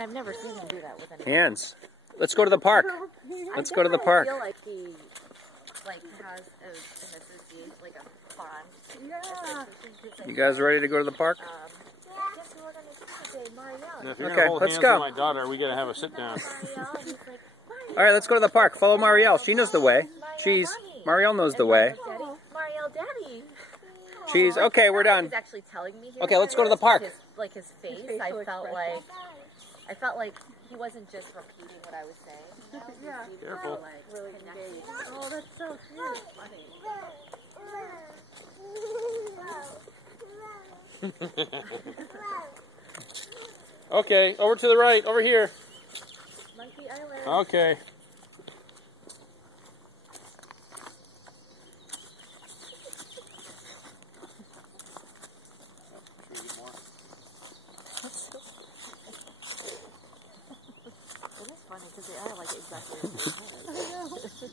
And I've never seen him do that with anyone. Hands. Let's go to the park. Let's go to the park. I feel like he has an association, like a bond. Yeah. You guys ready to go to the park? Guess who we're gonna see today, Marielle. If you're Okay, gonna hold let's hands go. with my daughter, we gotta have a sit down. Marielle, and he's like, All right, let's go to the park. Follow Marielle. She knows the way. Cheese. Marielle knows the way. Marielle, Daddy. Cheese. Okay, we're done. He's actually telling me. Okay, let's go to the park. His face. I felt like he wasn't just repeating what I was saying. Yeah. Careful. Really engaged. Oh, that's so cute. Okay, over to the right, over here. Monkey Island. Okay. It is funny because they are like exactly the same.